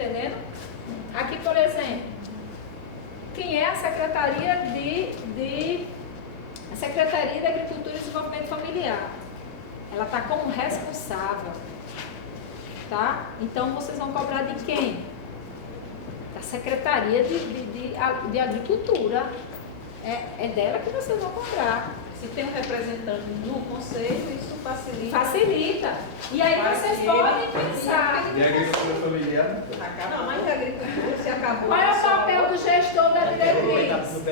entendendo? Aqui, por exemplo, quem é a Secretaria a Secretaria de Agricultura e Desenvolvimento Familiar? Ela está como responsável, tá? Então, vocês vão cobrar de quem? Da Secretaria de Agricultura. É dela que vocês vão cobrar. Se tem um representante no conselho, isso facilita. Facilita. E aí vocês podem pensar. E a agricultura familiar? Não, mas a agricultura se acabou. Qual é o papel do gestor da diretriz?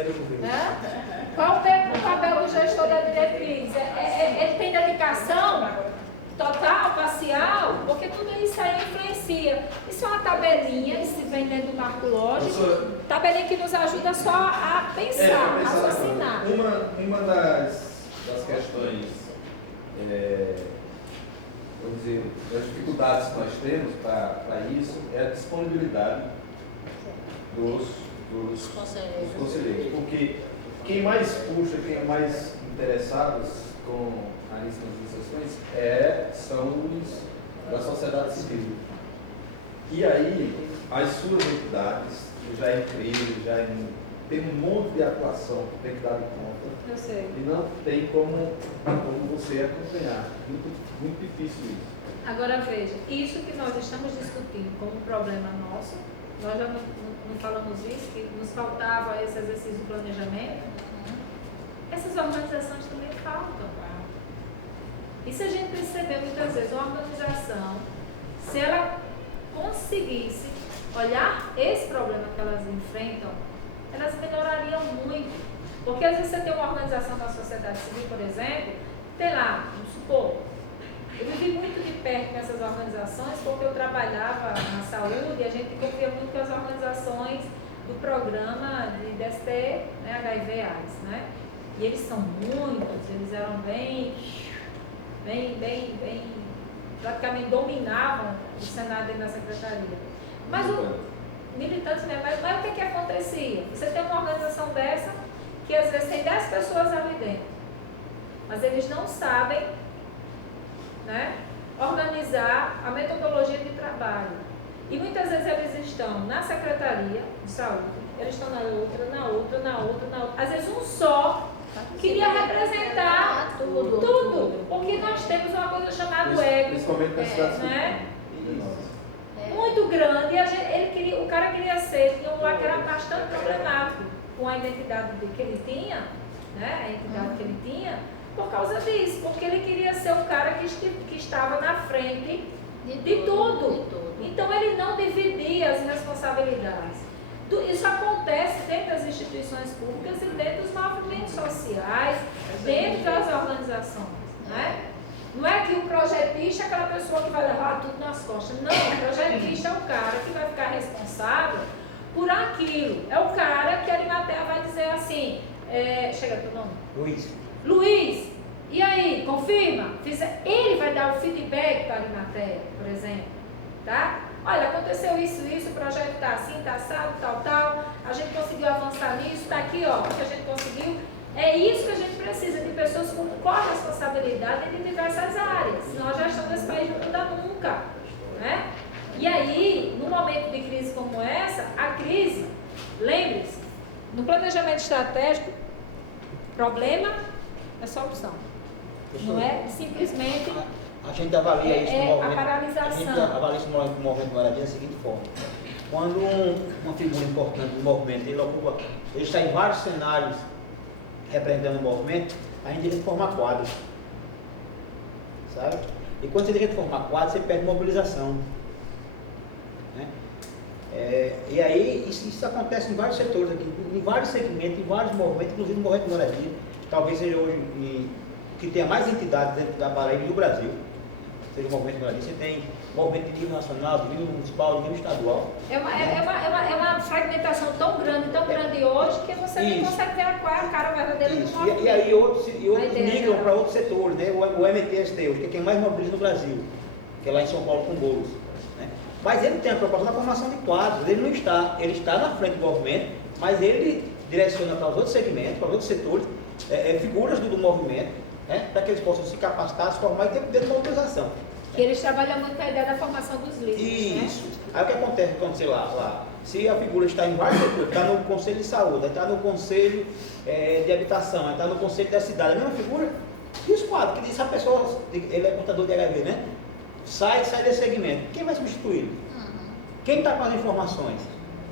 Qual é o papel do gestor da diretriz? Ele tem dedicação total, parcial? Porque tudo isso aí influencia. Isso é uma tabelinha que se vem dentro do marco lógico. Tabelinha que nos ajuda só a pensar, a raciocinar. Uma das questões, vamos dizer, das dificuldades que nós temos para isso é a disponibilidade dos conselheiros. Porque quem mais puxa, quem é mais interessados com a lista das licitações são os da sociedade civil. E aí, as suas entidades, já em crise, tem um monte de atuação que tem que dar de conta. Eu sei. E não tem como você acompanhar. Muito difícil isso. Agora veja, isso que nós estamos discutindo como um problema nosso, nós já não falamos isso, que nos faltava esse exercício de planejamento. Essas organizações também faltam. E se a gente perceber muitas vezes uma organização, se ela conseguisse olhar esse problema que elas enfrentam, elas melhorariam muito. Porque às vezes você tem uma organização da sociedade civil, por exemplo, tem lá, vamos supor, eu vivi muito de perto com essas organizações porque eu trabalhava na saúde e a gente convivia muito com as organizações do programa de DST, né, HIV/AIDS, né? E eles são muitos, eles eram bem, praticamente dominavam o Senado dentro da Secretaria. Mas militantes mesmo, mas o que acontecia? Você tem uma organização dessa, que às vezes tem 10 pessoas ali dentro, mas eles não sabem, né, organizar a metodologia de trabalho. E muitas vezes eles estão na Secretaria de Saúde, eles estão na outra. Às vezes um só queria representar tudo, porque nós temos uma coisa chamada ego, principalmente na cidade, né? Muito grande, e o cara queria ser, tinha um lá que era bastante problemático com a identidade que ele tinha, né? A entidade que ele tinha, por causa disso, porque ele queria ser o cara que estava na frente de tudo. Então ele não dividia as responsabilidades. Isso acontece dentro das instituições públicas e dentro dos movimentos sociais, dentro das organizações, né? Não é que o projetista é aquela pessoa que vai levar tudo nas costas. Não, o projetista é o cara que vai ficar responsável por aquilo. É o cara que a Arimatea vai dizer assim, chega teu nome? Luiz, e aí, confirma? Ele vai dar o feedback para a Arimatea, por exemplo, tá? Olha, aconteceu isso, o projeto está assim, está assado, tal, a gente conseguiu avançar nisso, está aqui, ó, o que a gente conseguiu. É isso que a gente precisa, de pessoas com corresponsabilidade de diversas áreas. Senão a gestão desse país não muda nunca, né? E aí, num momento de crise como essa, a crise, lembre-se, no planejamento estratégico, problema é solução. Não é simplesmente a gente avalia isso no movimento, a paralisação. A gente avalia isso no movimento moradia da seguinte forma. Quando uma figura importante do movimento, ele está em vários cenários representando o movimento, a gente tem que formar quadros. Sabe? E quando você tem que formar quadros, você perde mobilização. Né? E aí, isso acontece em vários setores aqui, em vários segmentos, em vários movimentos, inclusive no movimento moradia, talvez seja hoje que tenha mais entidades dentro da Paraíba e do Brasil. Seja o movimento moradia, você tem movimento de nível nacional, de nível municipal, de nível estadual. É uma fragmentação tão grande hoje que você nem consegue ver qual é a cara verdadeira do movimento. E aí outros migram para outros setores, né? O MTST, hoje, que é quem mais mobiliza no Brasil, que é lá em São Paulo com Boulos. Né? Mas ele tem a proposta da formação de quadros, ele está na frente do movimento, mas ele direciona para os outros segmentos, para os outros setores, figuras do movimento, né? Para que eles possam se capacitar, se formar e ter mobilização. Que eles trabalham muito com a ideia da formação dos líderes. Isso. Né? Aí o que acontece quando você lá? Se a figura está em vários setores, está no Conselho de Saúde, está no Conselho de Habitação, está no Conselho da Cidade, a mesma figura, e os quadros, que diz a pessoa, ele é portador de HIV, né? Sai desse segmento. Quem vai substituí-lo? Quem está com as informações?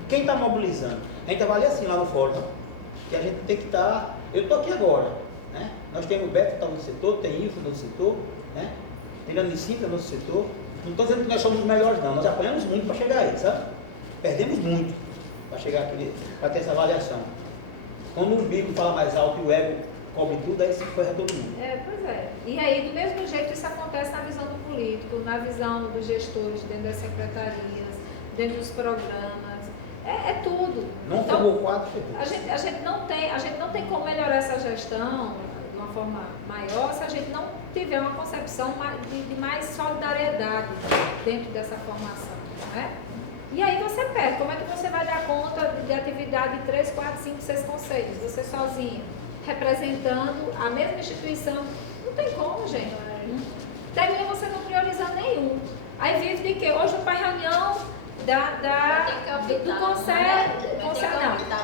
Quem está mobilizando? A gente avalia assim lá no fórum, que a gente tem que estar. Eu estou aqui agora, né? Nós temos o Beto que está no setor, tem Ilfo no setor, né? Tem Grandicita no setor. Não estou dizendo que nós somos os melhores, não. Nós apanhamos muito para chegar aí, sabe? Perdemos muito para chegar aqui, para ter essa avaliação. Quando o umbigo fala mais alto e o ego cobre tudo, aí se ferra todo mundo. Pois é. E aí, do mesmo jeito, isso acontece na visão do político, na visão dos gestores, dentro das secretarias, dentro dos programas. É tudo. Não então, formou quatro. a gente não tem como melhorar essa gestão de uma forma maior se a gente não tiver uma concepção de mais solidariedade dentro dessa formação, né? E aí você perde. Como é que você vai dar conta de atividade de 3, 4, 5, 6 conselhos? Você sozinho, representando a mesma instituição. Não tem como, gente. Termina você não priorizando nenhum. Aí vive de quê? Hoje vai reunião do conselho, não,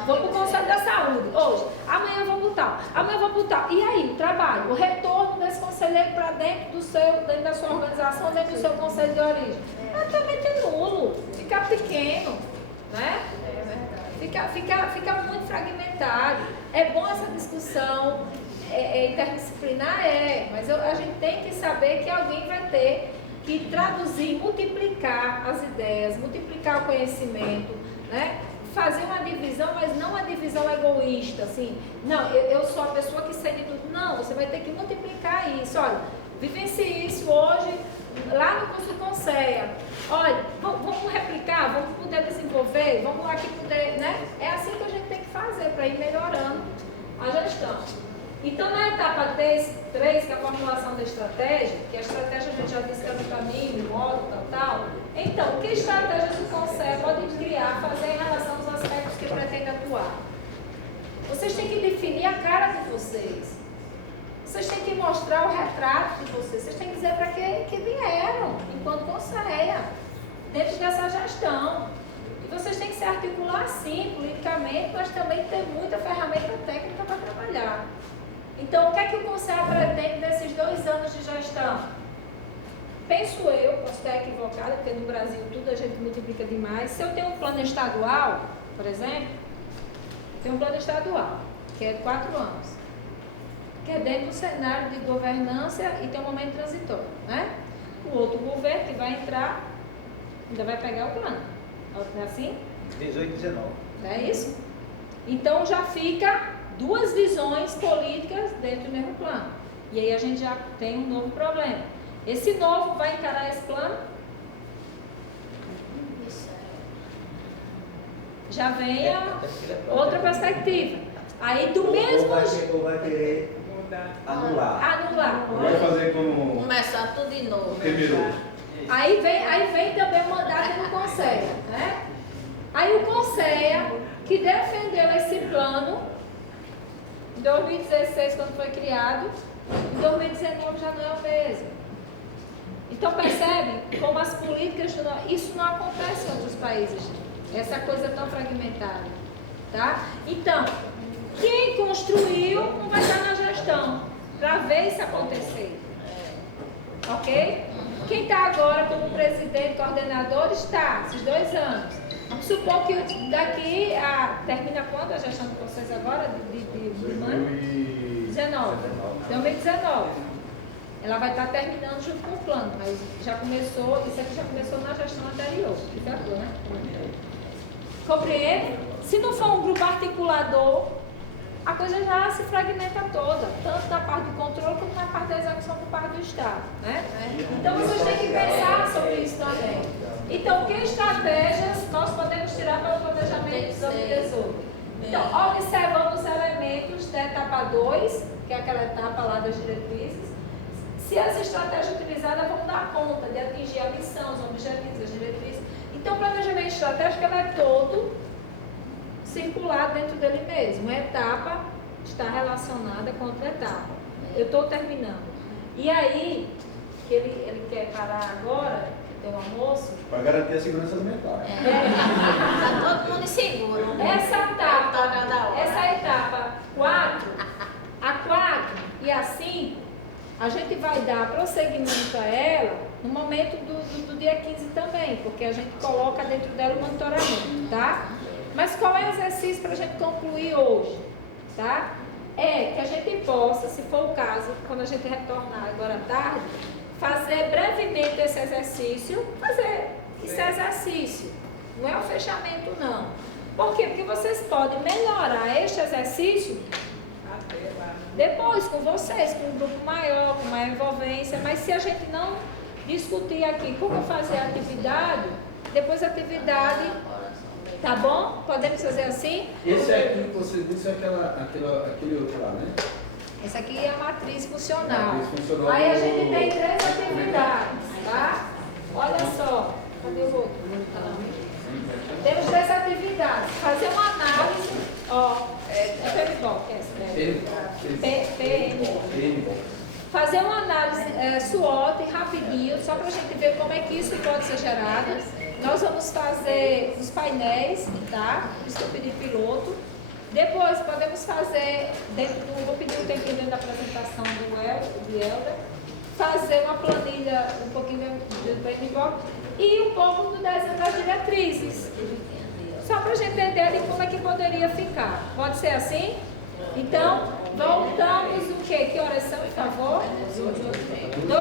vou para o conselho da saúde, hoje, amanhã eu vou para o tal, amanhã eu vou para o tal. E aí, o trabalho, o retorno desse conselheiro para dentro da sua organização, dentro do seu conselho de origem, é totalmente nulo, fica pequeno, né? Fica muito fragmentado. É bom essa discussão interdisciplinar, mas a gente tem que saber que alguém vai ter que traduzir, multiplicar as ideias, multiplicar o conhecimento, né? Fazer uma divisão, mas não uma divisão egoísta, assim, não, eu sou a pessoa que sei de tudo. Não, você vai ter que multiplicar isso. Olha, vivencie isso hoje, lá no curso Conceia. Olha, vamos replicar, vamos poder desenvolver, vamos aqui poder, né? É assim que a gente tem que fazer para ir melhorando a gestão. Então, na etapa 3, que é a formulação da estratégia, que a estratégia a gente já disse que é no caminho, o modo, tal. Então, que estratégias o Conselho pode criar, fazer em relação aos aspectos que pretende atuar? Vocês têm que definir a cara de vocês. Vocês têm que mostrar o retrato de vocês. Vocês têm que dizer para que vieram, enquanto Conselho, dentro dessa gestão. E vocês têm que se articular, sim, politicamente, mas também ter muita ferramenta técnica para trabalhar. Então, o que é que o Conselho pretende nesses 2 anos de gestão? Penso eu, posso estar equivocada, porque no Brasil tudo a gente multiplica demais. Se eu tenho um plano estadual, por exemplo, tenho um plano estadual, que é de 4 anos, que é dentro do cenário de governança e tem um momento transitório, né? O outro governo que vai entrar, ainda vai pegar o plano. Não é assim? 18 e 19. Não é isso? Então, já fica 2 visões políticas dentro do mesmo plano. E aí a gente já tem um novo problema. Esse novo vai encarar esse plano? Já vem a outra perspectiva. Aí do mesmo jeito. Vai querer anular. Vai fazer como Começar tudo de novo. terminou. Aí vem também o mandato do Conselho, né? Aí o Conselho, que defendeu esse plano, em 2016, quando foi criado, em 2019 já não é o mesmo. Então percebe como as políticas, isso não acontece em outros países, essa coisa tão fragmentada, tá? Então, quem construiu não vai estar na gestão, para ver isso acontecer, ok? Quem está agora como presidente, coordenador, está, esses 2 anos. Vamos supor que daqui termina quando a gestão de vocês agora? De 2019. Ela vai estar terminando junto com o plano, mas já começou, isso aqui já começou na gestão anterior. Né? Compreende? Se não for um grupo articulador, a coisa já se fragmenta toda, tanto na parte do controle como na parte da execução por parte do Estado. Né? Então vocês têm que pensar sobre isso também. Então, que estratégias nós podemos tirar para o planejamento de 2018? Então, observando os elementos da etapa 2, que é aquela etapa lá das diretrizes, se as estratégias utilizadas vão dar conta de atingir a missão, os objetivos, as diretrizes. Então, o planejamento estratégico ela é todo circular dentro dele mesmo. Uma etapa está relacionada com outra etapa. Eu estou terminando. E aí, que ele quer parar agora, ter um almoço. Para garantir a segurança alimentar. Está todo mundo seguro. Essa etapa 4, a 4 e a 5, a gente vai dar prosseguimento a ela no momento do dia 15 também, porque a gente coloca dentro dela o monitoramento, tá? Mas qual é o exercício para a gente concluir hoje, tá? É que a gente possa, se for o caso, quando a gente retornar agora à tarde, fazer brevemente esse exercício, não é um fechamento não. Por quê? Porque vocês podem melhorar este exercício depois com vocês, com um grupo maior, com maior envolvência, mas se a gente não discutir aqui como fazer a atividade, depois a atividade, tá bom? Podemos fazer assim? Esse aqui que você disse é aquele outro lá, né? Essa aqui é a matriz funcional. Matriz funcional Aí a do- gente tem 3 atividades, tá? Olha só, cadê o outro? Temos 3 atividades. Fazer uma análise, ó, é PMBOK, PMBOK. Fazer uma análise SWOT rapidinho, só para a gente ver como é que isso pode ser gerado. Nós vamos fazer os painéis, tá? Por isso que eu pedi piloto. Depois podemos fazer, vou pedir um tempinho dentro da apresentação do Helder, fazer uma planilha um pouquinho do PMBOK e um pouco do desenho das diretrizes. Só para a gente ter ideia de como é que poderia ficar. Pode ser assim? Então, voltamos o quê? Que horas são, por favor? 2